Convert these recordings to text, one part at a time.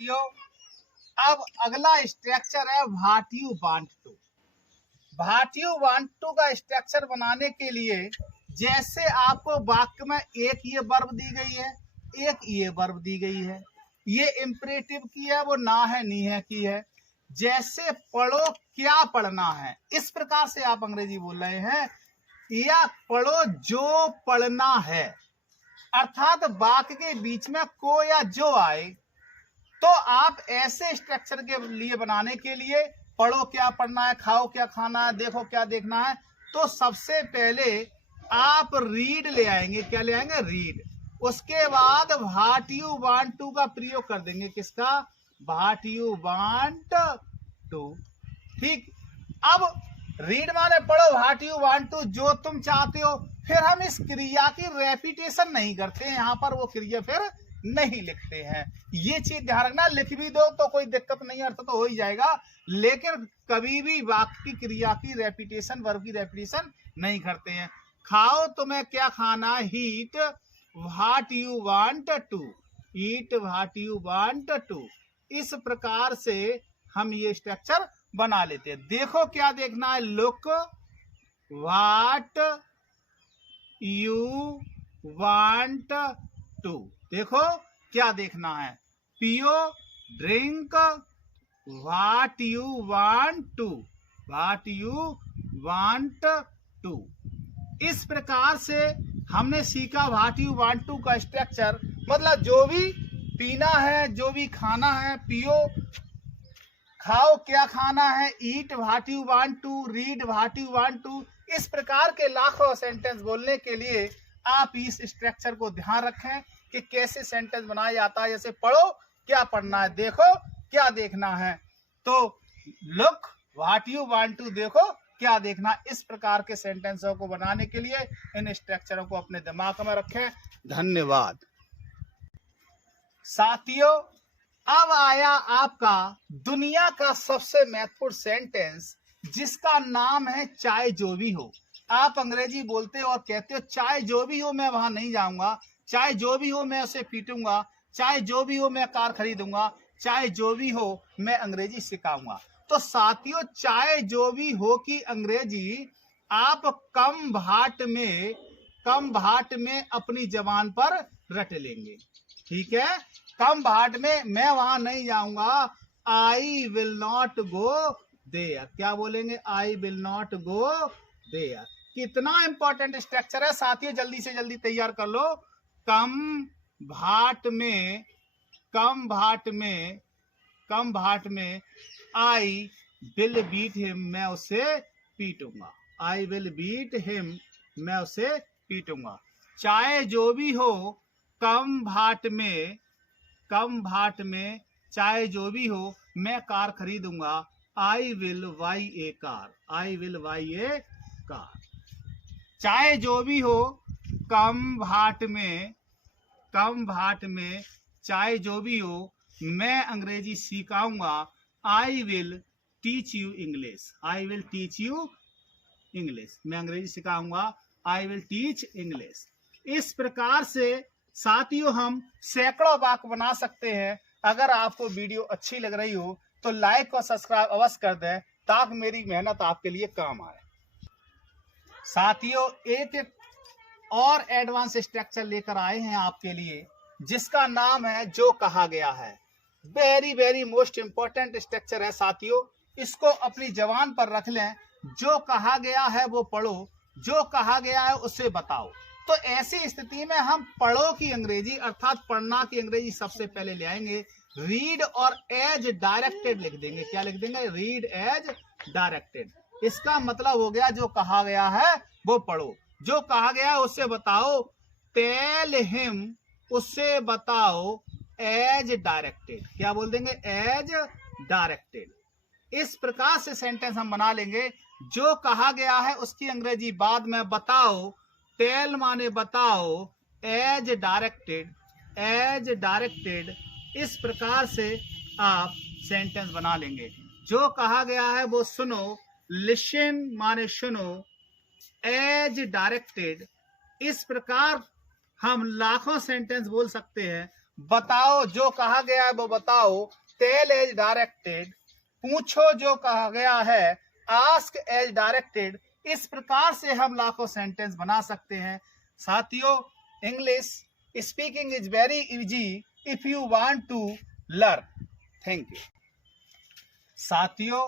यो, अब अगला स्ट्रक्चर है what you want to. What you want to का स्ट्रक्चर बनाने के लिए जैसे आपको वाक्य में एक ये वर्ब दी गई है, एक ये वर्ब दी गई है, ये इंपरेटिव की है, वो ना है नी है की है। जैसे पढ़ो क्या पढ़ना है, इस प्रकार से आप अंग्रेजी बोल रहे हैं, या पढ़ो जो पढ़ना है। अर्थात वाक्य के बीच में को या जो आए तो आप ऐसे स्ट्रक्चर के लिए बनाने के लिए पढ़ो क्या पढ़ना है, खाओ क्या खाना है, देखो क्या देखना है, तो सबसे पहले आप रीड ले आएंगे। क्या ले आएंगे? रीड। उसके बाद व्हाट यू वांट टू का प्रयोग कर देंगे। किसका? What you want to. ठीक। अब रीड माने पढ़ो, व्हाट यू वांट टू जो तुम चाहते हो। फिर हम इस क्रिया की रेपिटेशन नहीं करते हैं, यहाँ पर वो क्रिया फिर नहीं लिखते हैं। ये चीज ध्यान रखना। लिख भी दो तो कोई दिक्कत नहीं, अर्थ तो हो ही जाएगा, लेकिन कभी भी वाक्य की क्रिया की रेपिटेशन, वर्ब की रेपिटेशन नहीं करते हैं। खाओ तुम्हें क्या खाना, eat what you want to, eat what you want to. इस प्रकार से हम ये स्ट्रक्चर बना लेते हैं। देखो क्या देखना है, look what you want to. देखो क्या देखना है। पियो drink what you want to, what you want to. इस प्रकार से हमने सीखा व्हाट यू वांट टू का स्ट्रक्चर। मतलब जो भी पीना है, जो भी खाना है, पियो, खाओ क्या खाना है, eat what you want to, read what you want to. इस प्रकार के लाखों सेंटेंस बोलने के लिए आप इस स्ट्रक्चर को ध्यान रखें कि कैसे सेंटेंस बनाया जाता है। जैसे पढ़ो क्या पढ़ना है, देखो क्या देखना है, तो look what you want to, देखो क्या देखना। इस प्रकार के सेंटेंसों को बनाने के लिए इन स्ट्रक्चरों को अपने दिमाग में रखें। धन्यवाद साथियों। अब आया आपका दुनिया का सबसे महत्वपूर्ण सेंटेंस, जिसका नाम है चाहे जो भी हो। आप अंग्रेजी बोलते हो और कहते हो चाहे जो भी हो मैं वहां नहीं जाऊंगा, चाहे जो भी हो मैं उसे पीटूंगा, चाहे जो भी हो मैं कार खरीदूंगा, चाहे जो भी हो मैं अंग्रेजी सिखाऊंगा। तो साथियों, चाहे जो भी हो की अंग्रेजी आप कम भाट में अपनी जबान पर रट लेंगे। ठीक है? कम भाट में, मैं वहां नहीं जाऊंगा, I will not go there. क्या बोलेंगे? I will not go there. कितना इंपॉर्टेंट स्ट्रक्चर है साथियों, जल्दी से जल्दी तैयार कर लो। कम भाट में, कम भाट में, कम भाट में, आई विल बीट हिम, मैं उसे पीटूंगा। आई विल बीट हिम, मैं उसे पीटूंगा। चाहे जो भी हो, कम भाट में, कम भाट में, चाहे जो भी हो मैं कार खरीदूंगा। I will buy a car, I will buy a car. चाहे जो भी हो, कम भाट में, कम भाट में, चाहे जो भी हो मैं अंग्रेजी सिखाऊंगा। I will teach you English, I will teach you English, मैं अंग्रेजी सिखाऊंगा। I will teach English. इस प्रकार से साथियों हम सैकड़ों वाक्य बना सकते हैं। अगर आपको वीडियो अच्छी लग रही हो तो लाइक और सब्सक्राइब अवश्य कर दें, ताकि मेरी मेहनत आपके लिए काम आए। साथियों, एक और एडवांस स्ट्रक्चर लेकर आए हैं आपके लिए, जिसका नाम है जो कहा गया है। Very very most important structure है साथियों, इसको अपनी जबान पर रख लें। जो कहा गया है वो पढ़ो, जो कहा गया है उसे बताओ। तो ऐसी स्थिति में हम पढ़ो की अंग्रेजी अर्थात पढ़ना की अंग्रेजी सबसे पहले ले आएंगे। रीड और एज डायरेक्टेड लिख देंगे। क्या लिख देंगे? Read as directed. इसका मतलब हो गया जो कहा गया है वो पढ़ो, जो कहा गया है उससे बताओ। टेल हिम, उससे बताओ। एज डायरेक्टेड, क्या बोल देंगे? As directed. इस प्रकार से सेंटेंस हम बना लेंगे। जो कहा गया है उसकी अंग्रेजी बाद में बताओ। टेल माने बताओ, एज डायरेक्टेड, एज डायरेक्टेड। इस प्रकार से आप सेंटेंस बना लेंगे। जो कहा गया है वो सुनो, लिसन माने सुनो, एज डायरेक्टेड। इस प्रकार हम लाखों सेंटेंस बोल सकते हैं बताओ जो कहा गया है वो बताओ, टेल एज डायरेक्टेड, पूछो जो कहा गया है, आस्क एज डायरेक्टेड। इस प्रकार से हम लाखों सेंटेंस बना सकते हैं। साथियों, English speaking is very easy if you want to learn. Thank you. साथियों,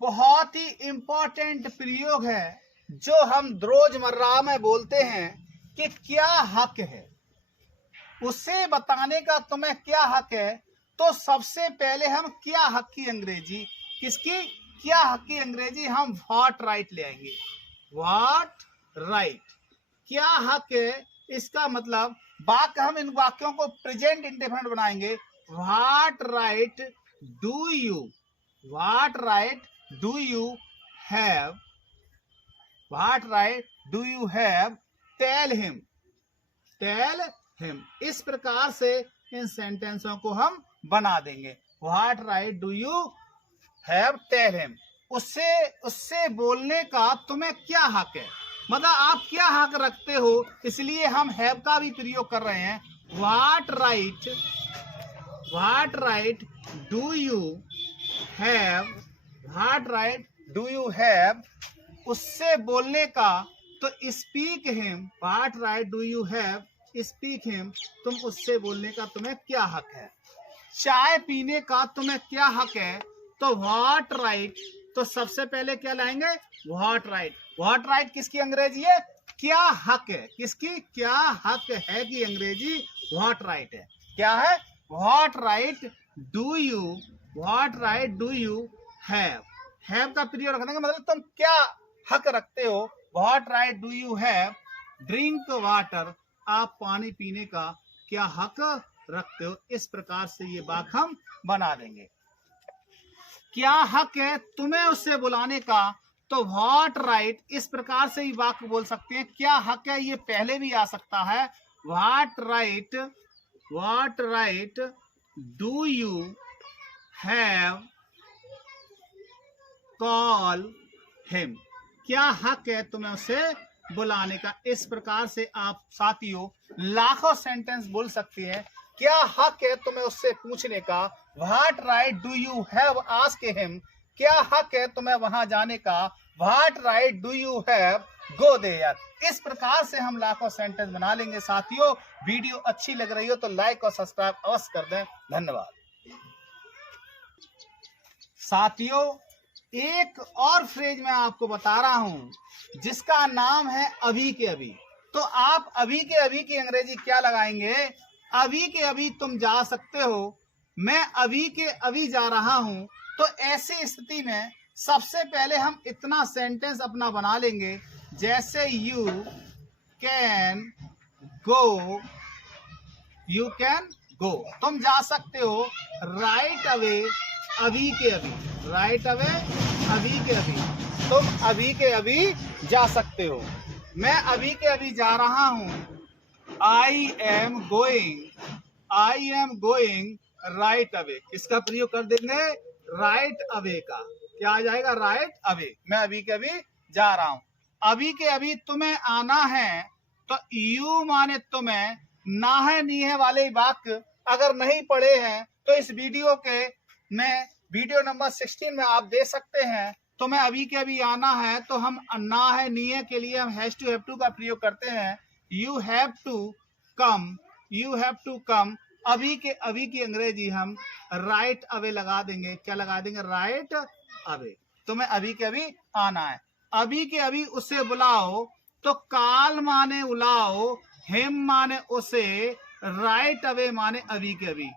बहुत ही इंपॉर्टेंट प्रयोग है जो हम रोजमर्रा में बोलते हैं कि क्या हक है, उसे बताने का तुम्हें क्या हक है। तो सबसे पहले हम क्या हक की अंग्रेजी, किसकी, क्या हक की अंग्रेजी हम व्हाट राइट ले आएंगे। व्हाट राइट, क्या हक है, इसका मतलब वाक्य, हम इन वाक्यों को प्रेजेंट इंडेफिनिट बनाएंगे। What right do you, what right do you have, what right do you have, tell him, tell him. इस प्रकार से इन सेंटेंसों को हम बना देंगे। What right do you have, tell him. उससे बोलने का तुम्हें क्या हक है, मतलब आप क्या हक रखते हो, इसलिए हम हैव का भी प्रयोग कर रहे हैं। What right do you have, what right do you have, उससे बोलने का। तो speak him, what right do you have, speak him, तुम उससे बोलने का तुम्हें क्या हक है। चाय पीने का तुम्हें क्या हक है, तो व्हाट राइट, तो सबसे पहले क्या लाएंगे, व्हाट राइट। व्हाट राइट किसकी अंग्रेजी है, क्या हक है, किसकी, क्या हक है की अंग्रेजी व्हाट राइट है। क्या है, what right do you, what right do you have, have का प्रयोग रखने का मतलब तुम क्या हक रखते हो। What right do you have drink water, आप पानी पीने का क्या हक रखते हो। इस प्रकार से ये वाक्य हम बना देंगे। क्या हक है तुम्हें उससे बुलाने का, तो व्हाट राइट, इस प्रकार से ही वाक्य बोल सकते हैं। क्या हक है ये पहले भी आ सकता है। What right do you have call him, क्या हक है तुम्हें उसे बुलाने का। इस प्रकार से आप साथियों लाखों सेंटेंस बोल सकते हैं। क्या हक है तुम्हें उससे पूछने का, what right do you have ask him, क्या हक है तुम्हें वहां जाने का, what right do you have go there. इस प्रकार से हम लाखों सेंटेंस बना लेंगे। साथियों, वीडियो अच्छी लग रही हो तो लाइक और सब्सक्राइब अवश्य कर दें। धन्यवाद। साथियों, एक और फ्रेज मैं आपको बता रहा हूं जिसका नाम है अभी के अभी। तो आप अभी के अभी की अंग्रेजी क्या लगाएंगे, अभी के अभी तुम जा सकते हो, मैं अभी के अभी जा रहा हूं। तो ऐसी स्थिति में सबसे पहले हम इतना सेंटेंस अपना बना लेंगे, जैसे you can go, you can go, तुम जा सकते हो। राइट अवे, अभी के अभी, राइट अवे अभी के अभी, तुम अभी के अभी जा सकते हो। मैं अभी के अभी जा रहा हूं। I am going right away, किसका प्रयोग कर देंगे, राइट अवे का। क्या आ जाएगा, राइट अवे, मैं अभी के अभी जा रहा हूं। अभी के अभी तुम्हें आना है, तो यू माने तुम्हें, ना है नी है वाले वाक्य अगर नहीं पढ़े हैं तो इस वीडियो के में वीडियो नंबर 16 में आप दे सकते हैं। तो मैं अभी के अभी आना है, तो हम ना है नी है के लिए हम हैव टू का प्रयोग करते हैं। यू हैव टू कम, अभी के अभी की अंग्रेजी हम राइट अवे लगा देंगे। क्या लगा देंगे, राइट अवे, तुम्हें अभी के अभी आना है। अभी के अभी उसे बुलाओ, तो काल माने बुलाओ, हिम माने उसे, राइट अवे माने अभी के अभी।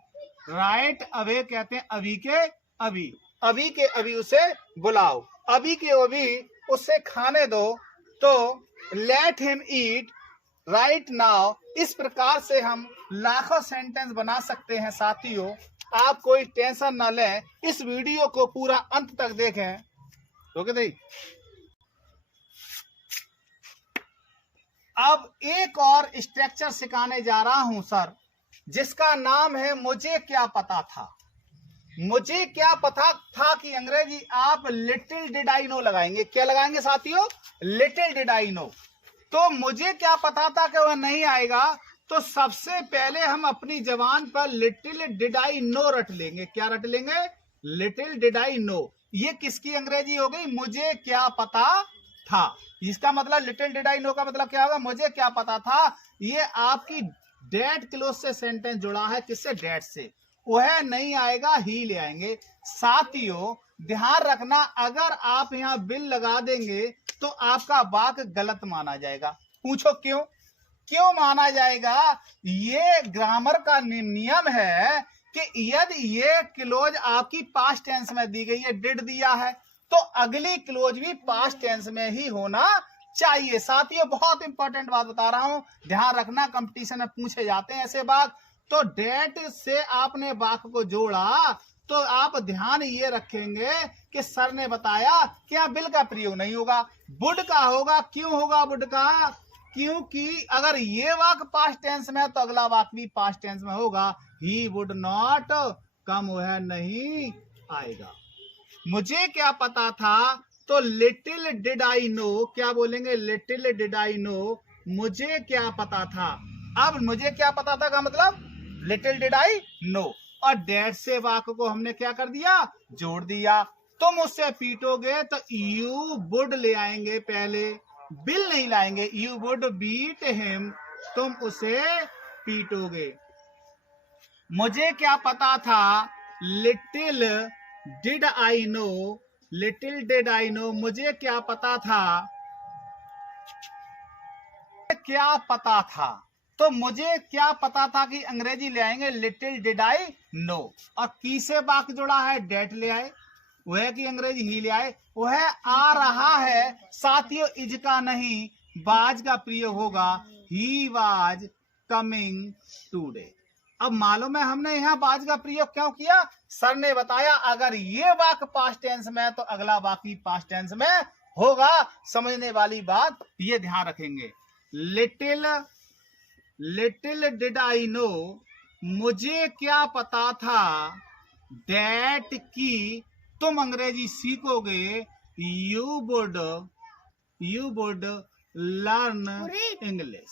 राइट अवे कहते हैं अभी के अभी, अभी के अभी उसे बुलाओ, अभी के अभी उसे खाने दो, तो let him eat right now. इस प्रकार से हम लाखों सेंटेंस बना सकते हैं। साथियों, आप कोई टेंशन ना लें, इस वीडियो को पूरा अंत तक देखें। ओके भाई, अब एक और स्ट्रक्चर सिखाने जा रहा हूं सर, जिसका नाम है मुझे क्या पता था। मुझे क्या पता था कि अंग्रेजी आप लिटिल डिड आई नो लगाएंगे। क्या लगाएंगे साथियों, लिटिल डिड आई नो। तो मुझे क्या पता था कि वह नहीं आएगा, तो सबसे पहले हम अपनी जबान पर लिटिल डिड आई नो रट लेंगे। क्या रट लेंगे? Little did I no. ये किसकी अंग्रेजी हो गई? मुझे क्या पता था। इसका मतलब लिटिल डिड आई नो का मतलब क्या होगा? मुझे क्या पता था। ये आपकी डेट क्लोज से सेंटेंस जुड़ा है। किससे? डेट से। वह नहीं आएगा, ही ले आएंगे। साथियों ध्यान रखना, अगर आप यहाँ बिल लगा देंगे तो आपका वाक्य गलत माना जाएगा। पूछो क्यों? क्यों माना जाएगा? ये ग्रामर का नियम है कि यदि ये क्लोज आपकी पास्ट टेंस में दी गई है, डिड दिया है, तो अगली क्लोज भी पास्ट टेंस में ही होना चाहिए। साथियों बहुत इंपॉर्टेंट बात बता रहा हूं, ध्यान रखना, कंपटीशन में पूछे जाते हैं ऐसे बात। तो डेट से आपने वाक्य को जोड़ा तो आप ध्यान ये रखेंगे कि सर ने बताया कि यहाँ बिल का प्रयोग नहीं होगा, वुड का होगा। क्यों होगा वुड का? क्योंकि अगर ये वाक्य पास्ट टेंस में है तो अगला वाक्य भी पास्ट टेंस में होगा। ही वुड नॉट कम, वह नहीं आएगा। मुझे क्या पता था, तो लिटिल डिड आई नो। क्या बोलेंगे? लिटिल डिड आई नो, मुझे क्या पता था। अब मुझे क्या पता था का मतलब लिटिल डिड आई नो, और डेट से वाक्य को हमने क्या कर दिया? जोड़ दिया। तुम उससे पीटोगे तो यू वुड ले आएंगे पहले, बिल नहीं लाएंगे। यू वुड बीट हिम, तुम उसे पीटोगे। मुझे क्या पता था, little did I no, little did I no, मुझे क्या पता था। क्या पता था, तो मुझे क्या पता था कि अंग्रेजी ले आएंगे लिटिल डिड आई नो, और की से वाक्य जुड़ा है, डेट ले आए। वह की अंग्रेजी ही ले आए। वह आ रहा है। साथियों इज का नहीं, वाज का प्रयोग होगा। He was coming today. अब मालूम है हमने यहाँ वाज का प्रयोग क्यों किया? सर ने बताया अगर ये वाक्य पास्ट टेंस में है तो अगला वाक्य पास्ट टेंस में होगा। समझने वाली बात, ये ध्यान रखेंगे। Little little did I no, मुझे क्या पता था, डेट की तुम अंग्रेजी सीखोगे। You would learn English,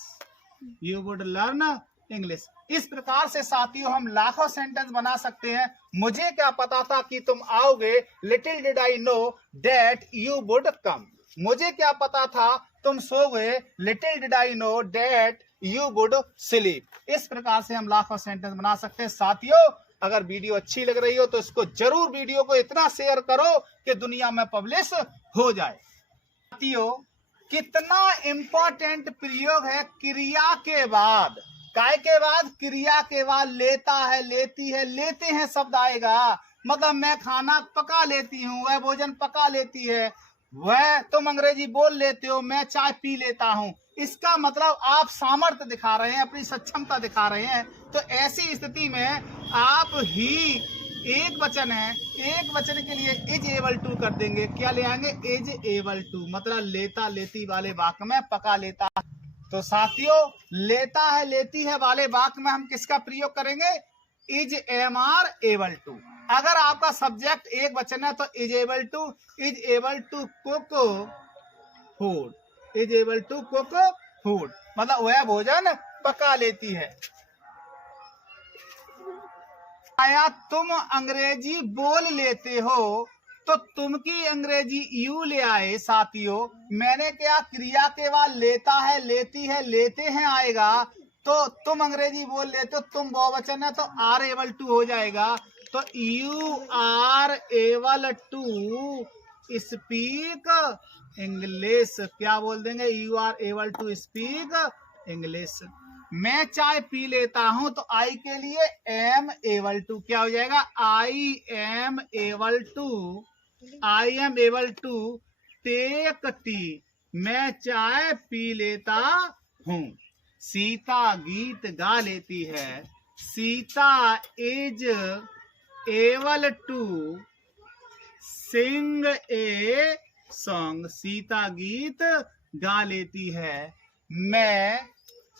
you would learn English. इस प्रकार से साथियों हम लाखों सेंटेंस बना सकते हैं। मुझे क्या पता था कि तुम आओगे, little did I know that you would come. मुझे क्या पता था तुम सोओगे, little did I know that you would sleep. इस प्रकार से हम लाखों सेंटेंस बना सकते हैं। साथियों अगर वीडियो अच्छी लग रही हो तो इसको जरूर, वीडियो को इतना शेयर करो कि दुनिया में पब्लिश हो जाए। साथियों कितना इंपॉर्टेंट प्रयोग है क्रिया के बाद। काय के बाद? क्रिया के बाद लेता है, लेती है, लेते हैं शब्द आएगा। मतलब मैं खाना पका लेती हूँ, वह भोजन पका लेती है, वह तुम अंग्रेजी बोल लेते हो, मैं चाय पी लेता हूँ। इसका मतलब आप सामर्थ्य दिखा रहे हैं, अपनी सक्षमता दिखा रहे हैं। तो ऐसी स्थिति में आप ही एक वचन है, एक वचन के लिए इज एबल टू कर देंगे। क्या ले आएंगे? इज एबल टू, मतलब लेता लेती वाले वाक्य में पका लेता। तो साथियों लेता है लेती है वाले वाक्य में हम किसका प्रयोग करेंगे? Is am are able to. अगर आपका सब्जेक्ट एक वचन है तो is able to cook food, is able to cook food, मतलब वह भोजन पका लेती है। आया तुम अंग्रेजी बोल लेते हो, तो तुम की अंग्रेजी यू ले आए। साथियों मैंने क्या, क्रिया के बाद लेता है, लेती है, लेते हैं आएगा, तो तुम अंग्रेजी बोल लेते हो, तुम बहुवचन है तो आर एबल टू हो जाएगा। तो you are able to speak English. क्या बोल देंगे? You are able to speak English. मैं चाय पी लेता हूं, तो आई के लिए एम एबल टू क्या हो जाएगा? I am able to take tea. मैं चाय पी लेता हूं। सीता गीत गा लेती है। Sita is able to sing a song. Sita गीत गा लेती है। मैं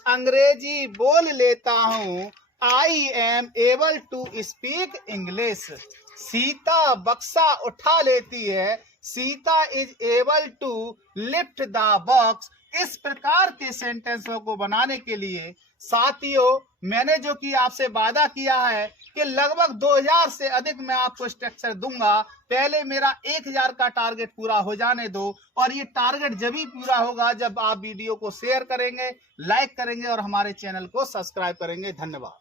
अंग्रेजी बोल लेता हूँ। I am able to speak English. Sita बक्सा उठा लेती है। Sita is able to lift the box. इस प्रकार के सेंटेंसों को बनाने के लिए साथियों, मैंने जो कि आपसे वादा किया है कि लगभग 2000 से अधिक मैं आपको स्ट्रक्चर दूंगा। पहले मेरा 1000 का टारगेट पूरा हो जाने दो, और ये टारगेट जब ही पूरा होगा जब आप वीडियो को शेयर करेंगे, लाइक करेंगे और हमारे चैनल को सब्सक्राइब करेंगे। धन्यवाद।